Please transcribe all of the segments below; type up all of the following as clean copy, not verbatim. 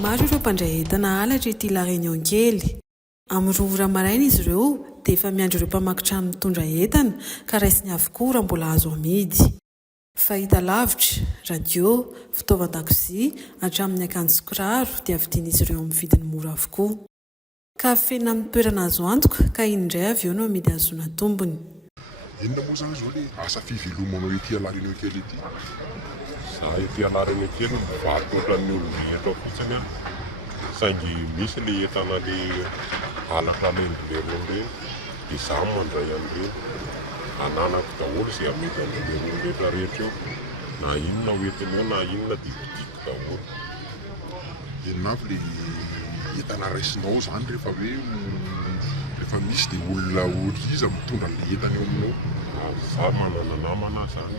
Maro ireo mpandray entana halatra ity La Réunion kely. Amin'ny rovora maraina izy ireo dia efa miandry ireo mpamaky trano mitondra entana ka raisiny avokoa raha mbola azo amidy. Fahita lavitra, radio, fitaovan-dakozia hatramin'ny akanjo sy kiraro dia vidian'izy ireo amin'ny vidiny mora avokoa. Ka fena amin'ny toerana azo antoka ka indray avy eo no amidy azona tombony. Inona moa zany zao le asa fivelomanao ety La Réunion kely ity? Za ety La Réunion kely mivarotra ohatran'ny olona rehetra fotsiny a. Saingy misy le entana le halatra lendolerony reny dia za mandray an'ireny. Ananako daholo izay amety an'ireny rehetra eo. Na inona hoentiny eo na inona dia vidiko daholo. Inona avy le entana raisinao zany rehefa misy dia olona iza mitondra le entana eo aminao? Za manana namana zany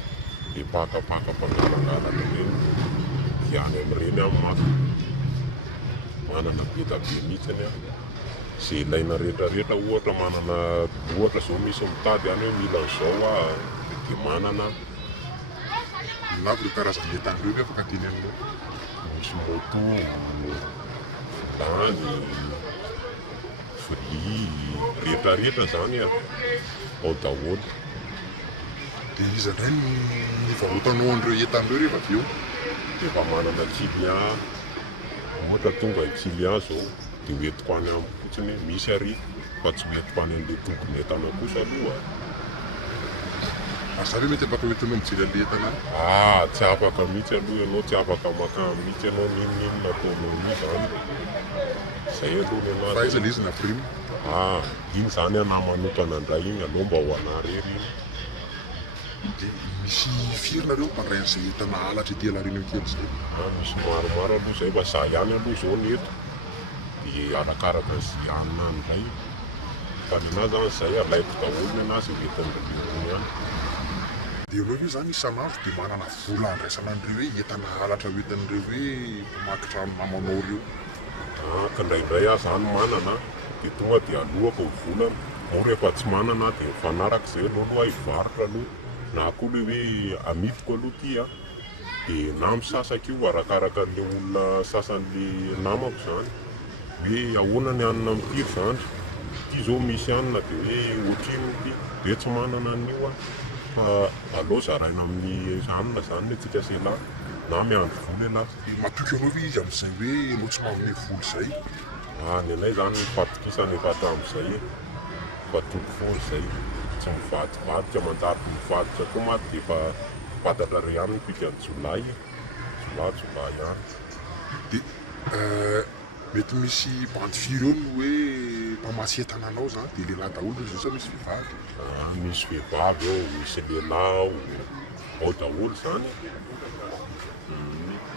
dia pakapaka mpangalangalana reny dia any amin'ireny aho maty. Manana be da be mihitsiny aho. Izay ilaina rehetrarehetra ohatra zao misy mitady any hoe mila an'izao aho dia manana. Inona avy le karazana entana ireo ve afaka teny aminao? Misy moto, vilany, vilia, rehetrarehetra zany ao daholo. Dia iza indray ny varotanao an'ireo entana ireo rehefa avy eo? Efa manana client, ohatra tonga client zao dia hoentiko any aminy fotsiny, misy ary fa tsy hoentiko any an'ilay tompony entana kosa aloha. Za ve mety afaka hoentinao mijery an'ilay entana? Tsy afaka mihitsy aloha ianao, tsy afaka makany mihitsy ianao ninona ataonao io zany. Zay aloha ny anazy. Fa iza le izy na prime? Iny zany ana manokana andray iny aleo mba ho ana rery iny. Dia misy firy nareo mpandray an'izay entana halatra ety La Réunion kely izay? Misy maromaro aloha zay fa za ihany aloha zao ny eto. Dia arakaraka izay anona andray. Fa ninahy zany izay alaiko daholo ny anazy hoentin'ireo ihany. Dia ianao io zany isan'andro dia manana vola andraisana an'ireo hoe entana halatra hoentin'ireo hoe mpamaky trano namanao reo? Ka indraindray aho zany manana dia tonga dia alohako ny volana. Ao rehefa tsy manana dia mifanaraka izay aloha hivarotra aloha. Na koa le hoe amidiko aloha ty a. Dia na misasaka io arakaraka an'ilay olona sasan'ilay namako zany. Hoe ahoana ny anona ampiry zany. Ty zao misy anona dia hoe ohatrino ty. Dia tsy manana an'io aho. Fa aleo zaraina amin'ny anona zany ny antsika sela na miandry vola ialahy. Matoky anao ve izy amin'izay hoe anao tsy manome vola izay? Ny anay zany mifatikisana efa hatramin'izay. Fatoko foana izay. Tsy mivadibadika manjary mivadika koa maty dia efa fantatra ry ihany fikany jolay ihany. Dia mety misy bandy firy eo no hoe mpamasy entana anao zany dia lehilahy daholo izy io sa misy vehivavy? Misy vehivavy ao, misy lehilahy ao daholo zany.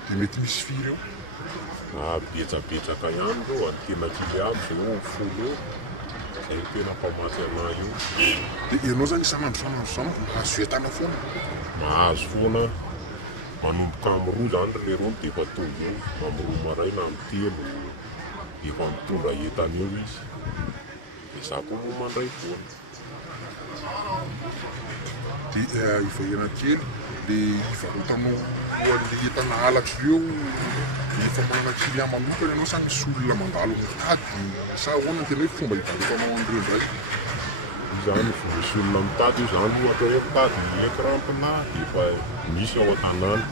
Dia mety misy firy eo? Betsabetsaka ihany reo, tena kely aby zao folo eo. Zay tena mpamasy anahy io. Dia ianao zany isan'andro mahazo entana foana? Mahazo foana. Manomboka amin'ny roa zany le rony dia efa tonga eo. Amin'ny roa maraina amin'ny telo dia efa mitondra entana eo izy. Dia za koa moa mandray foana. Dia ivahena kely dia ivarotanao an'ilay entana halatra ireo efa manana client manokana ianao sa misy olona mandalo mitady sa ahoana ny tena hoe fomba ivarotanao an'ireo indray? Zany misy olona mitady io zany ohatra hoe mitady écran plat dia efa misy ao an-tanàna.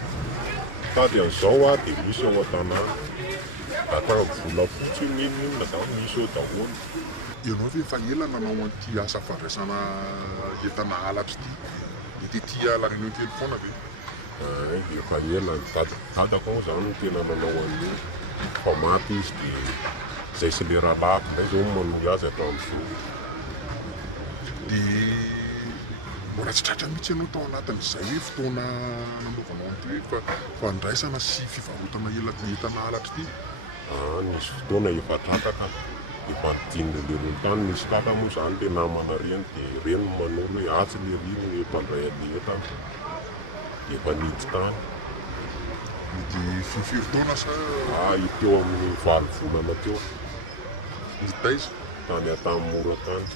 Mitady an'izao dia misy ao an-tanàna. Atao vola fotsiny inona zany misy ao daholo. Ianao ve efa ela nanao an'ity asa fandraisana entana halatra ity ety La Réunion kely foana ve? Efa ela ny dadako ao zany no tena nanao an'io. Fa maty izy dia izay sy le rahalahako indray zao manohy azy hatramin'izao. Dia mbola tsy tratra mihitsy ianao tao anatin'izay hoe fotoana nanaovanao an'ity hoe fandraisana sy fivarotana entana halatra ity? Nisy fotoana efa tratraka. Efa nidininy le rontany nisy tata moa zany le namana reny dia reny manolo hoe atsy le riny ny mpandray an'ilay entana. Dia efa nidy tany. Dia firy taona sa? Teo amin'ny 8 volana teo. Nitaiza? Tany Atammora tany.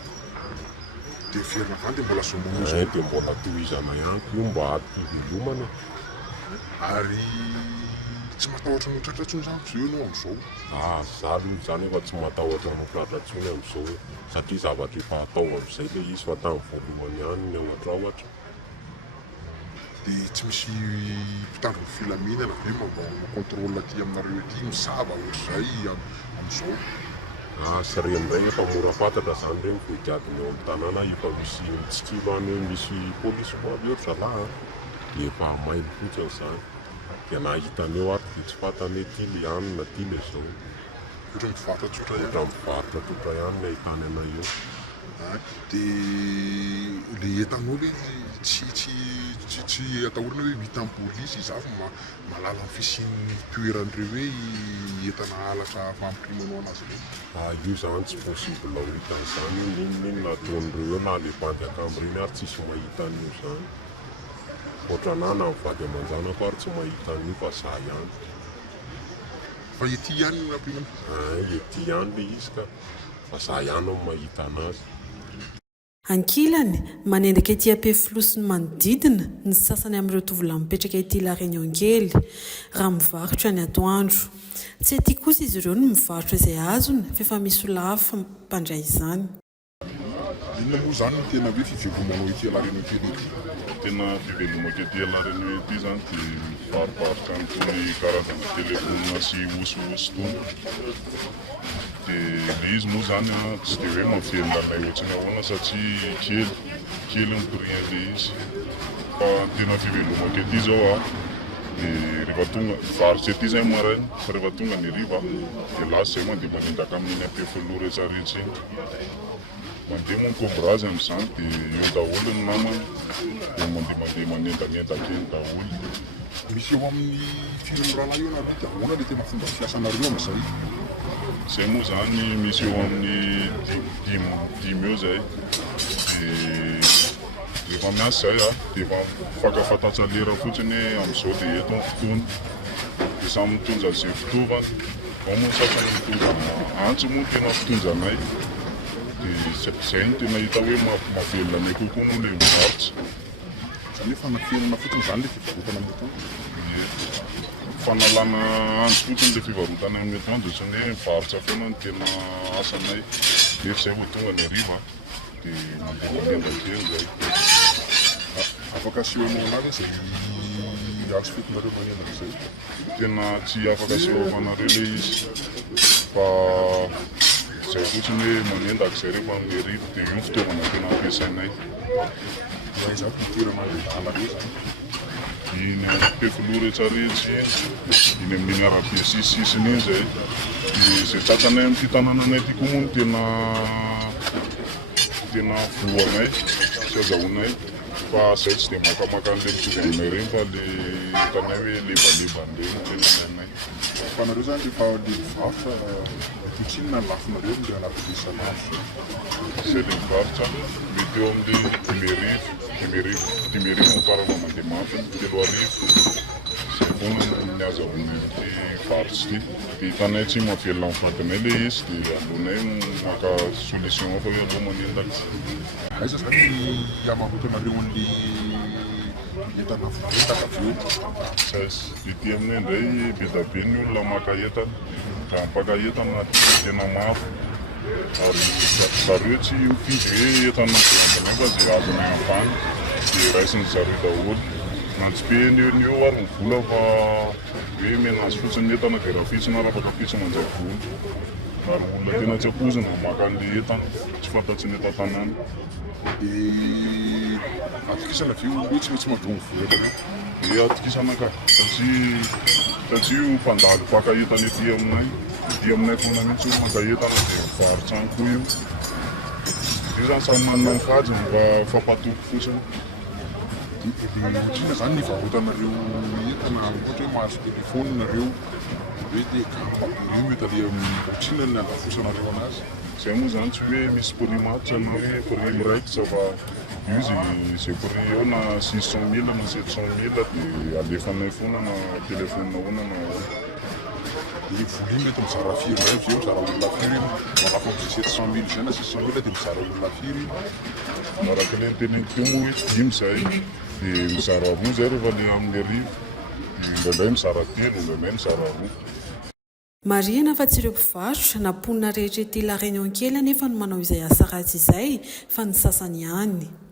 Dia fiherina avany dia mbola somonozy? Dia mbola tohizana ihany io mba haty hivelomana. Ary tsy matahotra no tratratsony zany zao ianao amin'izao. Za aloha zany efa tsy matahotra mitratra intsony amin'izao satria zavatra efa atao amin'izay le izy fa tamin'ny voalohany ihany ny aotraohatra. Dia tsy misy mpitandron'ny filaminana ve makontrôle aty aminareo aty misava ohatr'izay amin'izao? Sy renindray efa mora fantatra zany regny fa higadina eo amin'ny tanàna efa misy mitsikilo any hoe misy polisy koa avy eo zalahy efa mailo fotsiny zany. Dia nahitaneo ary dia tsy fantany hoe ty le ihany na ty le zao. Ohatra mivarotra tsotra ihany. Ohatra mivarotra tsotra ihany no ahitany anay eo. Dia le entanao le tsy atahorana hoe vitan'ny polisy za fa malala ny fisian'ny toeran'ireo hoe entana halatra fampirimana anazy ireo. Io zany tsy possible ho hitan'izany ninonino nataon'ireo na le bandy akamboriny ary tsisy mahita an'io zany. Ohatranà na mivady aman-janako ary tsy mahita an'io fa za ihany. Fa ety ihany no nampirimana? Ety ihany le izy ka fa za ihany no mahita anazy. Ankilany manendaka ety Ampefiloha ny manodidina ny sasany amin'ireo tovolahy mipetraka ety La Réunion kely raha mivarotra ny atoandro. Tsy ety kosa izy ireo no mivarotra izay azony fa efa misy olona mpandray izany. Inona moa zany no tena hoe fivelomanao ety La Réunion kely ety? Tena fivelomako ety La Réunion ety zany dia mivarobarotra an'itony karazana telefonina sy osy tony. Dia le izy moa zany tsy dia hoe mahavelona anay ohatrany ahoana satria kely ny prix le izy. Fa tena fivelomako ety zao dia rehefa tonga varotra ety zay maraina fa rehefa tonga ny hariva dia lasa zay mandeha manendaka amin'iny Ampefiloha rehetrarehetra iny. Mandeha mon Cobra amin'izany dia eo daholo ny namany dia mandeha manendaka eny daholo. Misy eo amin'ny finomrana eo nareo dia ahoana le tena fomba fiasanareo amin'izay? Zay moa zany misy eo amin'ny dimy eo zay. Dia rehefa miasa zay dia efa mifankafantatsa-lera fotsiny hoe amin'izao dia eto ny fotoana. Dia samy mitondra izay fitaovany. Ao moa sasany mitondra antso moa tena fitondranay. Dia zay no tena hita hoe mahavelona anay kokoa moa ilay mivarotra. Zany hoe fanafelana fotsiny zany le fivarotana amin'ny atoandro? Fanalana andro fotsiny le fivarotana amin'ny atoandro sy ny hoe mivarotra foana no tena asanay. Dia zay vao tonga ny hariva dia mandeha manendaka eny zay. Afaka asehonao anazy izay azo fitonareo manendaka izay? Tena tsy afaka asehovanareo le izy fa zay fotsiny hoe manendaka izay rehefa amin'ny hariva dia io fitaovana tena ampiasainay. Aiza ny toeranareo anareo zany? Iny Ampefiloha rehetrarehetra iny amin'iny arabe sisisiny iny zay. Dia izay tratranay amin'ity tanànanay ity koa moa no tena voanay sy azahoanay fa zay tsy dia makamaka an'ilay mitovy aminay regny fa le hitanay hoe lebalebany regny tena mainay. Fa nareo zany rehefa le mivarotra tsinona ny lafinareo no le anaty isan'andro? Izay le mivarotra mety eo amin'ilay 5 arivo no farana mandeha mafy 3 arivo. Zay foana ny azahoanay ity varotra ity. Dia hitanay tsy mahavelona amin'ny vadinay le izy dia alonay maka solution hafa hoe aleo manendaka. Aiza zany ny amarotanareo an'le entana fitendaka avy eo? Ety aminay indray be da be ny olona maka entana. Raha mipaka entana tena mafy. Ary zareo tsy mifidy hoe entana firentanay fa zay azonay ambany dia raisiny zareo daholo. Nantsipehany eo ny eo ary ny vola fa hoe menazy fotsiny entana dia raha fitsina ary afaka fitsy manjay vola. Ary olona tena tsy ampoizina maka an'ilay entana tsy fantatsy ny eto an-tanàna. Dia atokisana avy eo hoe tsy maintsy madongo vola entanao? Dia atokisana ka satria io mpandalo mpaka entana ety aminay. Ety aminay foana mihitsy io maka entana dia mivarotra any koa io. Io zany samy manana ny kajiny mba fampatoky fotsiny. Ohatrina zany ny varotanareo entana ohatra hoe mahazo telefôny nareo hoe dia kapa io mety le ohatrina ny andafosanareo anazy? Zay moa zany tsy hoe misy prix matotra na hoe prix miraikitra fa io zay prix eo na 600 000 na 700 000 dia alefanay foana na telefonina hoana na Dia voly mety mizara firy indray avy eo mizara olona firy manafa amin'ny 700 000 zay na 600 000 dia mizara olona firy? Araka ilay teneniko teo moa hoe 5 zay dia mizara roa zay rehefa le amin'ny hariva. Indraindray mizara 3, indraindray mizara 2. Marihana fa tsy ireo mpivarotra na mponina rehetra ety La Réunion kely anefa no manao izay asa ratsy izay fa ny sasany ihany.